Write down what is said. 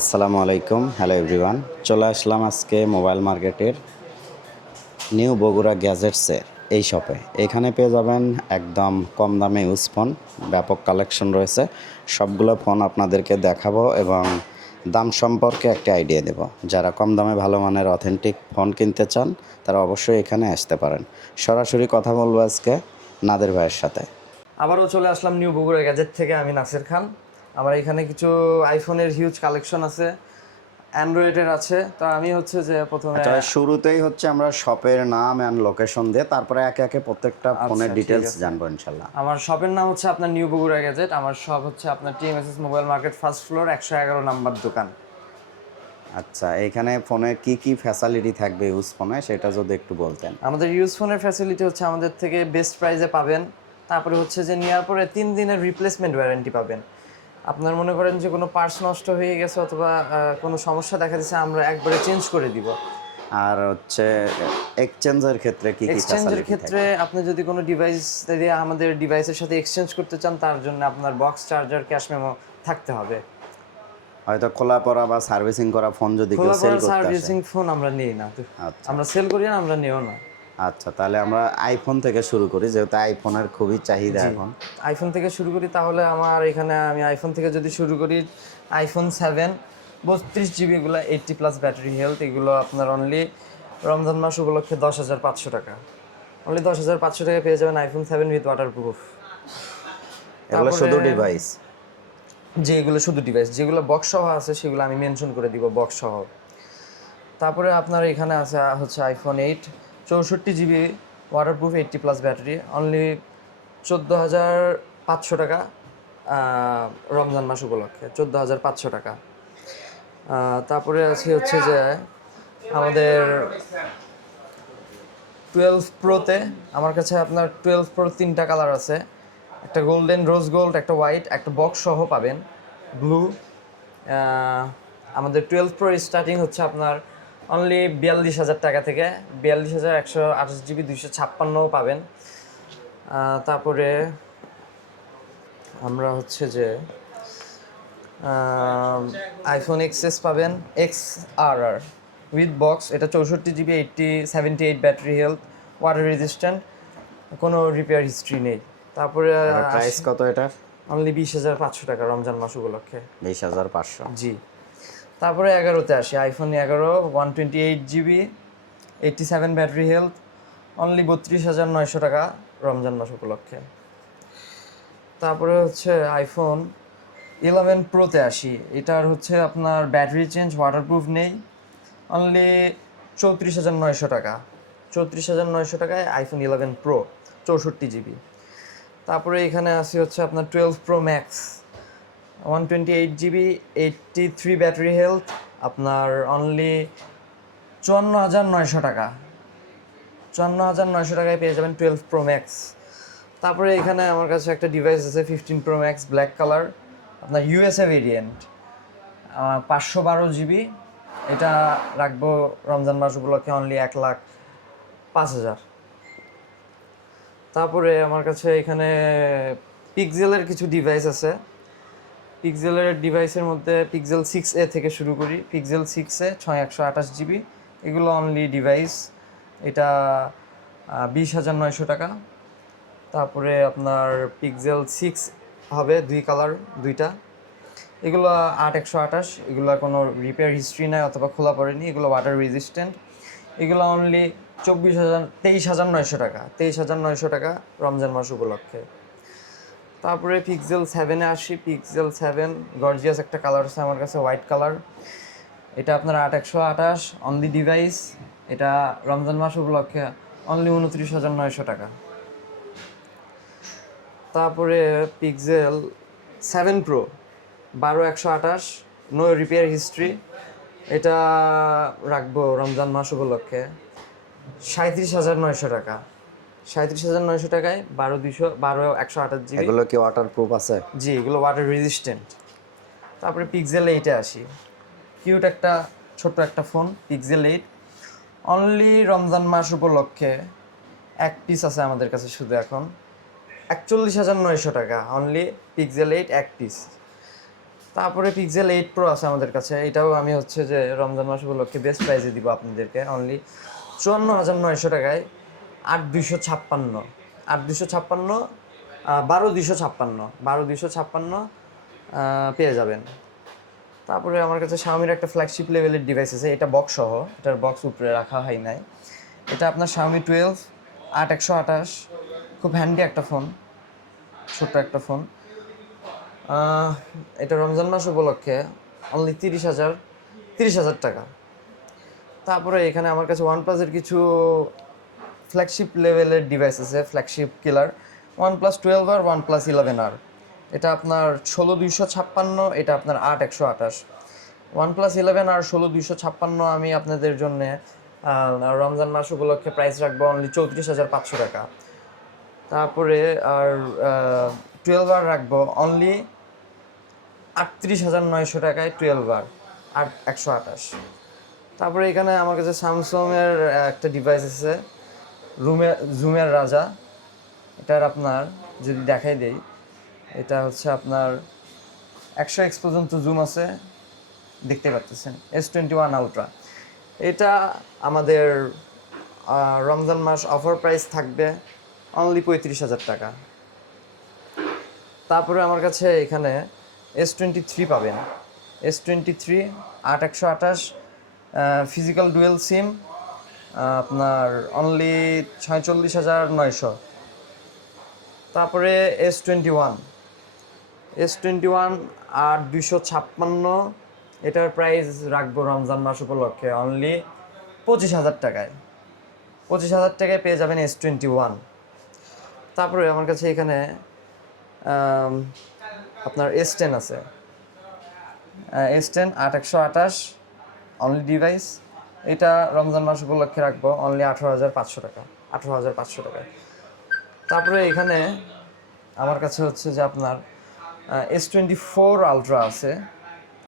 আসসালামু আলাইকুম, hello everyone. চলে আসলাম আজকে মোবাইল মার্কেটের নিউ বগুড়া গ্যাজেটসের এই শপে। এখানে পেয়ে যাবেন একদম কম দামে ইউজ ফোন ব্যাপক কালেকশন রয়েছে। সবগুলো ফোন আপনাদেরকে দেখাবো এবং দাম সম্পর্কে একটা আইডিয়া দেব। যারা কম দামে ভালো মানের অথেন্টিক ফোন কিনতে চান, তারা অবশ্যই এখানে আসতে পারেন। সরাসরি কথা বলব আজকে নাদের ভাইয়ের সাথে। আবারও চলে আসলাম নিউ বগুড়া গ্যাজেট থেকে, আমি নাসির খান। আমার এখানে কিছু আইফোনের হিউজ কালেকশন আছে অ্যান্ড্রয়েডের আছে তো আমি হচ্ছে যে প্রথমে শুরুতেই হচ্ছে আমরা শপের নাম অ্যান্ড লোকেশন দিয়ে তারপরে একে একে প্রত্যেকটা ফোনের ঠিক ডিটেলস। জানব ইনশাল্লাহ। আমার শপের নাম হচ্ছে আপনার নিউ বগুড়া গ্যাজেট আমার শপ হচ্ছে আপনার TMSS mobile market first floor একশো এগারো নাম্বার দোকান। আচ্ছা এখানে ফোনে কি কি ফ্যাসিলিটি থাকবে ইউজ ফোনে সেটা যদি একটু বলতেন। আমাদের ইউজ ফোনের ফ্যাসিলিটি হচ্ছে আমাদের থেকে বেস্ট প্রাইসে পাবেন তারপরে হচ্ছে যে নেওয়ার পরে তিন দিনের রিপ্লেসমেন্ট ওয়ারেন্টি পাবেন। আপনার মনে করেন যে কোনো পার্টস নষ্ট হয়ে গেছে অথবা কোনো সমস্যা দেখা দিচ্ছে আমরা একবারে চেঞ্জ করে দিব। আর হচ্ছে এক্সচেঞ্জের ক্ষেত্রে কি কি এক্সচেঞ্জের ক্ষেত্রে আপনি যদি কোনো ডিভাইস দিয়ে আমাদের ডিভাইসের সাথে এক্সচেঞ্জ করতে চান তার জন্য আপনার বক্স চার্জার ক্যাশ মেমো থাকতে হবে। হয়তো খোলা পড়া বা সার্ভিসিং করা ফোন যদি কেউ সেল করতে আসে। সার্ভিসিং ফোন আমরা নিই না। আচ্ছা। আমরা সেল করি না আমরা নিও না। আচ্ছা তাহলে আমরা আইফোন থেকে শুরু করি যেহেতু আইফোনের খুবই চাহিদা এখন। আইফোন থেকে শুরু করি তাহলে আমার এখানে আমি আইফোন থেকে যদি শুরু করি আইফোন সেভেন বত্রিশ জিবি এগুলো এইটটি প্লাস ব্যাটারি হেলথ এগুলো আপনার অনলি রমজান মাস উপলক্ষে দশ হাজার পাঁচশো টাকা। অনলি দশ হাজার পাঁচশো টাকা পেয়ে যাবেন iPhone seven with waterproof এগুলো শুধু ডিভাইস যেগুলো শুধু ডিভাইস যেগুলো বক্স সহ আছে সেগুলো আমি মেনশন করে দিব বক্স সহ। তারপরে আপনার এখানে আছে হচ্ছে আইফোন এইট চৌষট্টি GB waterproof eighty plus battery only চোদ্দ হাজার পাঁচশো টাকা রমজান মাস উপলক্ষে, চোদ্দ হাজার পাঁচশো টাকা। তারপরে আছে হচ্ছে যে আমাদের টুয়েলভ প্রোতে আমার কাছে আপনার টুয়েলভ প্রো তিনটা কালার আছে। একটা গোল্ডেন রোজ গোল্ড একটা হোয়াইট একটা বক্স সহ পাবেন ব্লু আমাদের টুয়েলভ প্রো স্টার্টিং হচ্ছে আপনার অনলি বিয়াল্লিশ হাজার টাকা থেকে বিয়াল্লিশ হাজার একশো আঠাশ জিবি দুইশো ছাপ্পান্নও পাবেন। তারপরে আমরা হচ্ছে যে আইফোন এক্সএস পাবেন এক্স আর আর উইথ বক্স এটা চৌষট্টি GB eighty seventy eight battery health water resistant কোনো রিপেয়ার হিস্ট্রি নেই। তারপরে প্রাইস কত এটা অনলি বিশ হাজার পাঁচশো টাকা রমজান মাস উপলক্ষে। বিশ হাজার পাঁচশো। জি। তারপরে এগারোতে আসি আইফোন এগারো one twenty eight GB eighty seven battery health only বত্রিশ হাজার নয়শো টাকা রমজান মাস উপলক্ষে। তারপরে হচ্ছে আইফোন ইলেভেন প্রোতে আসি, এটার হচ্ছে আপনার ব্যাটারি চেঞ্জ ওয়াটারপ্রুফ নেই অনলি চৌত্রিশ হাজার নয়শো টাকা। চৌত্রিশ হাজার নয়শো টাকায় আইফোন ইলেভেন প্রো চৌষট্টি জিবি তারপরে এখানে আসি হচ্ছে আপনার twelve pro max one twenty eight GB eighty three battery health আপনার অনলি চুয়ান্ন হাজার নয়শো টাকা। চুয়ান্ন হাজার নয়শো টাকায় পেয়ে যাবেন টুয়েলভ প্রো ম্যাক্স তারপরে এখানে আমার কাছে একটা ডিভাইস আছে fifteen pro max black colour আপনার ইউএসএ ভেরিয়েন্ট পাঁচশো বারো জিবি এটা রাখব রমজান মাস উপলক্ষে অনলি এক লাখ পাঁচ হাজার। তারপরে আমার কাছে এখানে পিক্সেলের কিছু ডিভাইস আছে। পিক্সেলের ডিভাইসের মধ্যে পিক্সেল সিক্স এ থেকে শুরু করি। পিক্সেল সিক্স এ ছয় একশো আঠাশ জিবি। এগুলো অনলি ডিভাইস এটা বিশ হাজার নয়শো টাকা। তারপরে আপনার পিক্সেল সিক্স হবে দুই কালার দুইটা। এগুলো আট একশো আঠাশ। এগুলো কোনো রিপেয়ার হিস্ট্রি নাই অথবা খোলা পড়েনি। এগুলো ওয়াটার রেজিস্ট্যান্ট এগুলো অনলি চব্বিশ হাজার, তেইশ হাজার নয়শো টাকা। তেইশ হাজার নয়শো টাকা রমজান মাস উপলক্ষে। তারপরে পিক্সেল সেভেনে আসি। পিক্সেল সেভেন গর্জিয়াস একটা কালার আছে আমার কাছে হোয়াইট কালার এটা আপনার আট, একশো আঠাশ অনলি ডিভাইস এটা রমজান মাস উপলক্ষে অনলি উনত্রিশ হাজার নয়শো টাকা। তারপরে পিক্সেল সেভেন প্রো বারো, একশো আঠাশ নো রিপেয়ার হিস্ট্রি এটা রাখব রমজান মাস উপলক্ষে সাঁত্রিশ হাজার নয়শো টাকা। সাঁত্রিশ হাজার নয়শো টাকায় বারো দুইশো বারো একশো আঠাশ জিবি। এগুলো কি ওয়াটার প্রুফ আছে? জি এগুলো ওয়াটার রেজিস্ট্যান্ট তারপরে পিক্সেল এইটে আসি। কিউট একটা ছোট্ট একটা phone Pixel eight only Ramzan মাস উপলক্ষে এক পিস আছে আমাদের কাছে শুধু এখন। একচল্লিশ হাজার নয়শো টাকা অনলি পিক্সেল এইট এক পিস তারপরে পিক্সেল এইট প্রো আছে আমাদের কাছে। এটাও আমি হচ্ছে যে রমজান মাস উপলক্ষে বেস্ট প্রাইসে দিব আপনাদেরকে। অনলি চুয়ান্ন হাজার নয়শো টাকায় আট দুইশো ছাপ্পান্ন। আট দুইশো ছাপ্পান্ন বারো দুইশো ছাপ্পান্ন। বারো দুইশো ছাপ্পান্ন পেয়ে যাবেন। তারপরে আমার কাছে শাওমির একটা ফ্ল্যাগশিপ লেভেলের ডিভাইস আছে, এটা বক্স সহ, এটার বক্স উপরে রাখা হয় নাই। এটা আপনার শাওমি টুয়েলভ আট একশো আঠাশ, খুব হ্যান্ডি একটা ফোন ছোট্ট একটা ফোন এটা রমজান মাস উপলক্ষে অনলি তিরিশ হাজার তিরিশ হাজার টাকা। তারপরে এখানে আমার কাছে ওয়ান প্লাসের কিছু ফ্ল্যাগশিপ লেভেলের ডিভাইস আছে flagship killer OnePlus twelve R OnePlus eleven R. এটা আপনার ষোলো দুইশো ছাপ্পান্ন, এটা আপনার আট একশো আঠাশ। ওয়ান প্লাস ইলেভেন আর ষোলো দুইশো ছাপ্পান্ন আমি আপনাদের জন্য রমজান মাস উপলক্ষে প্রাইস রাখব অনলি চৌত্রিশ হাজার পাঁচশো টাকা। তারপরে আর টুয়েলভ আর রাখব অনলি আটত্রিশ হাজার নয়শো টাকায় টুয়েলভ আর, আট একশো আঠাশ। তারপরে এখানে আমার কাছে স্যামসংয়ের একটা ডিভাইস আছে। রুমে, জুমের রাজা, এটার আপনার যদি দেখাই দেই, এটা হচ্ছে আপনার একশো এক্স পর্যন্ত জুম আছে, দেখতে পাচ্ছেন এস টোয়েন্টি ওয়ান আলট্রা এটা আমাদের রমজান মাস অফার প্রাইস থাকবে অনলি পঁয়ত্রিশ হাজার টাকা। তারপরে আমার কাছে এখানে এস টোয়েন্টি থ্রি পাবেন। এস টোয়েন্টি থ্রি আট একশো আঠাশ ফিজিক্যাল ডুয়েল সিম আপনার অনলি ছয়চল্লিশ হাজার নয়শো। তারপরে S twenty one. S twenty one আট দুইশো ছাপ্পান্ন, এটার প্রাইস রাখব রমজান মাস উপলক্ষে অনলি পঁচিশ হাজার টাকায়। পঁচিশ হাজার টাকায় পেয়ে যাবেন এস টোয়েন্টি ওয়ান। তারপরে আমার কাছে এখানে আপনার এস টেন আছে। এস টেন আট একশো আঠাশ অনলি ডিভাইস এটা রমজান মাস উপলক্ষে রাখব অনলি আঠেরো হাজার পাঁচশো টাকা, আঠারো হাজার পাঁচশো টাকা। তারপরে এখানে আমার কাছে হচ্ছে যে আপনার এস টোয়েন্টি ফোর আলট্রা আছে।